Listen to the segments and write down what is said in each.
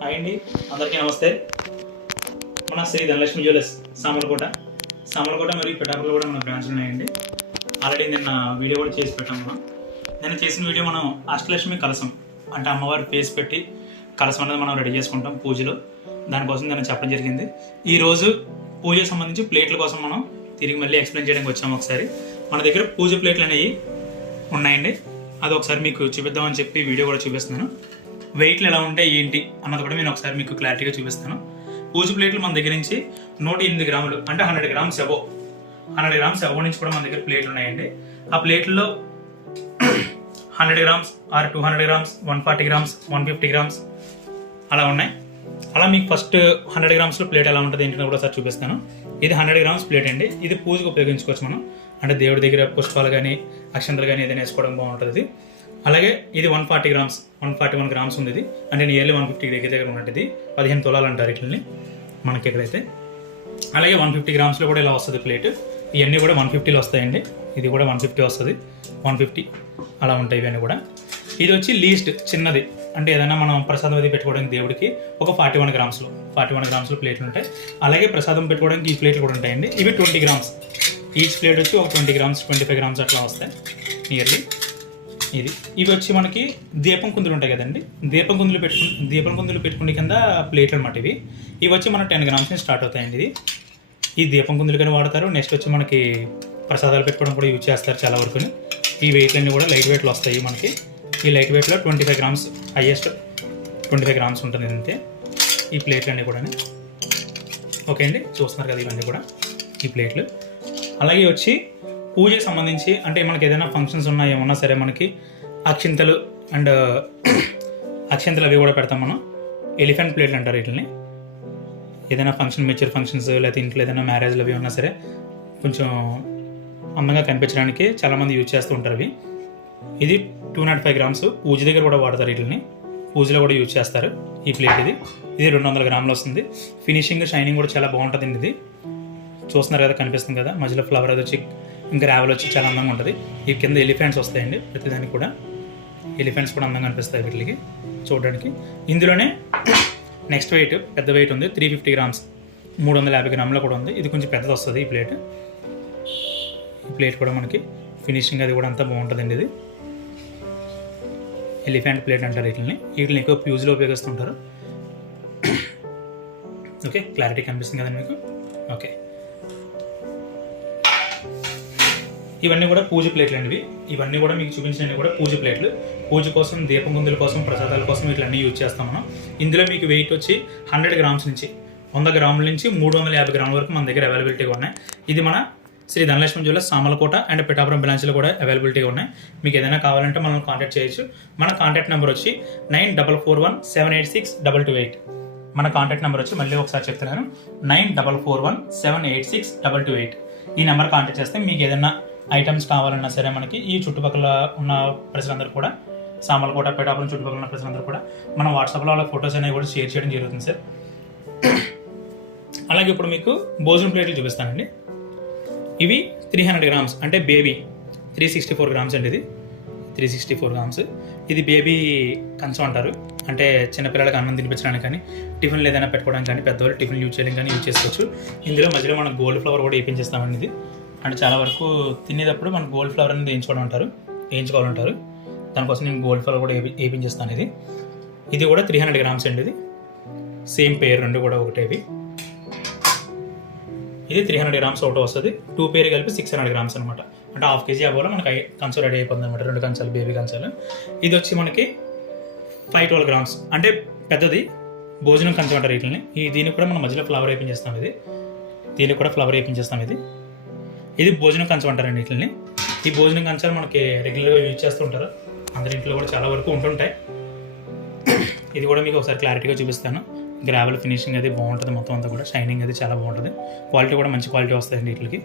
Hi అండి, అందరికీ నమస్తే. మన శ్రీ ధనలక్ష్మి జ్యువెలర్స్ సామలకోట మరియు పిఠాపురంలో కూడా మన బ్రాంచ్లు ఉన్నాయండి. ఆల్రెడీ నిన్న వీడియో కూడా చేసి పెట్టాము. నిన్న చేసిన వీడియో మనం అష్టలక్ష్మి కలసం అంటే అమ్మవారి ఫేస్ పెట్టి కలసం అనేది మనం రెడీ చేసుకుంటాం పూజలో. దానికోసం నేను చెప్పడం జరిగింది. ఈరోజు పూజకు సంబంధించి ప్లేట్ల కోసం మనం తిరిగి మళ్ళీ ఎక్స్ప్లెయిన్ చేయడానికి వచ్చాము. ఒకసారి మన దగ్గర పూజ ప్లేట్లు అనేవి ఉన్నాయండి. అది ఒకసారి మీకు చూపిద్దామని చెప్పి వీడియో కూడా చూపిస్తున్నాను. వెయిట్లు ఎలా ఉంటాయి ఏంటి అన్నది కూడా నేను ఒకసారి మీకు క్లారిటీగా చూపిస్తాను. పూజ ప్లేట్లు మన దగ్గర నుంచి 108 గ్రాములు అంటే 100 గ్రామ్స్ అబో 100 గ్రామ్స్ అబో నుంచి కూడా మన దగ్గర ప్లేట్లు ఉన్నాయండి. ఆ ప్లేట్లో 100 grams are 200 grams 140 grams 150 grams అలా ఉన్నాయి. అలా మీకు ఫస్ట్ 100 గ్రామ్స్లో ప్లేట్ ఎలా ఉంటుంది ఏంటో కూడా సార్ చూపిస్తాను. ఇది 100 గ్రామ్స్ ప్లేట్ అండి. ఇది పూజకు ఉపయోగించుకోవచ్చు మనం. అంటే దేవుడి దగ్గర పుష్పాలు కానీ అక్షంతలు కానీ ఏదైనా వేసుకోవడం బాగుంటుంది. అలాగే ఇది 140 గ్రామ్స్ 141 గ్రామ్స్ ఉంది. ఇది అంటే నియర్లీ 150 దగ్గర ఉన్నట్టు. 15 తులాలు అంటారు వీటిని మనకి ఇక్కడైతే. అలాగే 150 గ్రామ్స్లో కూడా ఇలా వస్తుంది ప్లేట్. ఇవన్నీ కూడా 150లో వస్తాయండి. ఇది కూడా 150 వస్తుంది, 150 అలా ఉంటాయి ఇవన్నీ కూడా. ఇది వచ్చి లీస్ట్ చిన్నది అంటే ఏదైనా మనం ప్రసాదం అది పెట్టుకోవడానికి దేవుడికి ఒక 41 గ్రామ్స్లో ప్లేట్లు ఉంటాయి. అలాగే ప్రసాదం పెట్టుకోవడానికి ఈ ప్లేట్లు కూడా ఉంటాయండి. ఇవి 20 గ్రామ్స్ ఈచ్ ప్లేట్ వచ్చి ఒక 20 గ్రామ్స్ 25 గ్రామ్స్ అట్లా వస్తాయి నియర్లీ. ఇవి వచ్చి మనకి దీపం కుందులు ఉంటాయి కదండి, దీపం కుందులు పెట్టుకునే కింద ప్లేట్లు అనమాట. ఇవి వచ్చి మన 10 గ్రామ్స్ నుంచి స్టార్ట్ అవుతాయండి. ఈ దీపం కుందులు కానీ వాడతారు. నెక్స్ట్ వచ్చి మనకి ప్రసాదాలు పెట్టుకోవడం కూడా యూజ్ చేస్తారు చాలా వరకు. ఈ వెయిట్లన్నీ కూడా లైట్ వెయిట్లు వస్తాయి మనకి. ఈ లైట్ వెయిట్లో 25 గ్రామ్స్ హైయెస్ట్ 25 గ్రామ్స్ ఉంటుంది అంతే ఈ ప్లేట్లన్నీ కూడా. ఓకే అండి, చూస్తున్నారు కదా ఇవన్నీ కూడా ఈ ప్లేట్లు. అలాగే వచ్చి పూజకి సంబంధించి అంటే మనకి ఏదైనా ఫంక్షన్స్ ఉన్నా ఏమన్నా సరే మనకి అక్షింతలు అండ్ అక్షింతలు అవి కూడా పెడతాం మనం. ఎలిఫెంట్ ప్లేట్లు అంటారు వీటిని. ఏదైనా ఫంక్షన్ మెచ్యూర్ ఫంక్షన్స్ లేకపోతే ఇంట్లో ఏదైనా మ్యారేజ్లు అవి ఉన్నా సరే కొంచెం అందంగా కనిపించడానికి చాలామంది యూజ్ చేస్తూ ఉంటారు. ఇది 205 గ్రామ్స్ పూజ దగ్గర కూడా వాడతారు. వీటిని పూజలో కూడా యూజ్ చేస్తారు. ఈ ప్లేట్ ఇది 200 గ్రాములు వస్తుంది. ఫినిషింగ్ షైనింగ్ కూడా చాలా బాగుంటుందండి. ఇది చూస్తున్నారు కదా, కనిపిస్తుంది కదా, మధ్యలో ఫ్లవర్ అది వచ్చి ఇంకా రావెల్ వచ్చి చాలా అందంగా ఉంటుంది. ఈ కింద ఎలిఫెంట్స్ వస్తాయండి ప్రతిదానికి కూడా. ఎలిఫెంట్స్ కూడా అందంగా అనిపిస్తాయి వీటికి చూడడానికి. ఇందులోనే నెక్స్ట్ వెయిట్ పెద్ద వెయిట్ ఉంది 350 గ్రామ్స్ 350 గ్రాములో కూడా ఉంది. ఇది కొంచెం పెద్దది వస్తుంది ఈ ప్లేట్. ఈ ప్లేట్ కూడా మనకి ఫినిషింగ్ అది కూడా అంతా బాగుంటుందండి. ఇది ఎలిఫెంట్ ప్లేట్ అంటారు వీటిని ఎక్కువ పూజలో ఉపయోగిస్తుంటారు. ఓకే, క్లారిటీ కనిపిస్తుంది కదండి మీకు. ఓకే, ఇవన్నీ కూడా పూజ ప్లేట్లు అండి. ఇవన్నీ కూడా మీకు చూపించినవి కూడా పూజ ప్లేట్లు. పూజ కోసం, దీపం కుందుల కోసం, ప్రసాదాల కోసం వీటిలన్నీ యూజ్ చేస్తాం మనం. ఇందులో మీకు వెయిట్ వచ్చి 100 గ్రామ్స్ నుంచి 100 గ్రాముల నుంచి 350 గ్రాముల వరకు మన దగ్గర అవైలబిలిటీగా ఉన్నాయి. ఇది మన శ్రీ ధనలక్ష్మి జ్యువెలర్స్ సామలకోట అండ్ పిఠాపురం బ్రాంచ్లో కూడా అవైలబిలిటీగా ఉన్నాయి. మీకు ఏదైనా కావాలంటే మనం కాంటాక్ట్ చేయొచ్చు. మన కాంటాక్ట్ నెంబర్ వచ్చి 9441786228. మన కాంటాక్ట్ నెంబర్ వచ్చి మళ్ళీ ఒకసారి చెప్తున్నాను, 9441786228. ఈ నెంబర్ కాంటాక్ట్ చేస్తే మీకు ఏదైనా ఐటమ్స్ కావాలన్నా సరే మనకి ఈ చుట్టుపక్కల ఉన్న ప్రజలందరూ కూడా, సామలకోట పిఠాపురం చుట్టుపక్కల ఉన్న ప్రజలందరూ కూడా మన వాట్సాప్లో వాళ్ళ ఫొటోస్ అనేవి కూడా షేర్ చేయడం జరుగుతుంది సార్. అలాగే ఇప్పుడు మీకు భోజనం ప్లేట్లు చూపిస్తానండి. ఇవి 300 గ్రామ్స్ అంటే బేబీ 364 గ్రామ్స్ అండి. ఇది 364 గ్రామ్స్. ఇది బేబీ కంచం అంటారు. అంటే చిన్నపిల్లలకి అన్నం తినిపించడానికి కానీ, టిఫిన్లు ఏదైనా పెట్టుకోవడానికి కానీ, పెద్దవాళ్ళు టిఫిన్ యూజ్ చేయడానికి కానీ యూజ్ చేసుకోవచ్చు. ఇందులో మధ్యలో మనం గోల్డ్ ఫ్లవర్ కూడా వేయించేస్తామండి. ఇది అంటే చాలా వరకు తినేటప్పుడు మనం గోల్డ్ ఫ్లవర్ అనేది వేయించుకోవాలంటారు. దానికోసం నేను గోల్డ్ ఫ్లవర్ కూడా వేయించేస్తాను. ఇది కూడా 300 గ్రామ్స్ అండి. ఇది సేమ్ పేర్ రెండు కూడా ఒకటేవి. ఇది 300 గ్రామ్స్ ఒకటి వస్తుంది. 2 పేరు కలిపి 600 గ్రామ్స్ అనమాట. అంటే హాఫ్ కేజీ అవ్వాలి మనకి కంచం రెడీ అయిపోతుంది అనమాట. 2 కంచాలు బేబీ కంచాలు. ఇది వచ్చి మనకి 512 గ్రామ్స్ అంటే పెద్దది భోజనం కంచం అంటారు వీటిని. దీనికి కూడా మనం మధ్యలో ఫ్లవర్ వేయించేస్తాం. దీనికి కూడా ఫ్లవర్ వేయించేస్తాం. ఇది భోజనం కంచం అంటారండి వీటిని. ఈ భోజనం కంచాలు మనకి రెగ్యులర్గా యూజ్ చేస్తుంటారు. అందరి ఇంట్లో కూడా చాలా వరకు ఉంటుంటాయి. ఇది కూడా మీకు ఒకసారి క్లారిటీగా చూపిస్తాను. గ్రావెల్ ఫినిషింగ్ అది బాగుంటుంది. మొత్తం అంతా కూడా షైనింగ్ అది చాలా బాగుంటుంది. క్వాలిటీ కూడా మంచి క్వాలిటీ వస్తాయండి వీటికి.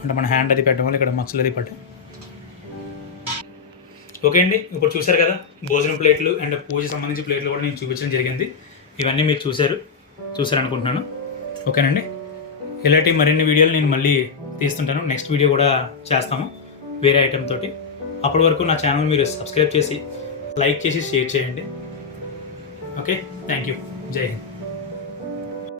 అంటే మన హ్యాండ్ అది పెట్టడం వల్ల ఇక్కడ మచ్చలు అది పట్టాయి. ఓకే అండి, ఇప్పుడు చూసారు కదా భోజనం ప్లేట్లు అండ్ పూజ సంబంధించి ప్లేట్లు కూడా నేను చూపించడం జరిగింది. ఇవన్నీ మీరు చూసారనుకుంటున్నాను. ఓకేనండి, ఇలాంటి మరిన్ని వీడియోలు నేను మళ్ళీ తీస్తుంటాను. నెక్స్ట్ వీడియో కూడా చేస్తాము వేరే ఐటెం తోటి. అప్పటి వరకు నా ఛానల్ మీరు సబ్స్క్రైబ్ చేసి, లైక్ చేసి, షేర్ చేయండి. Okay, thank you. జై హింద్.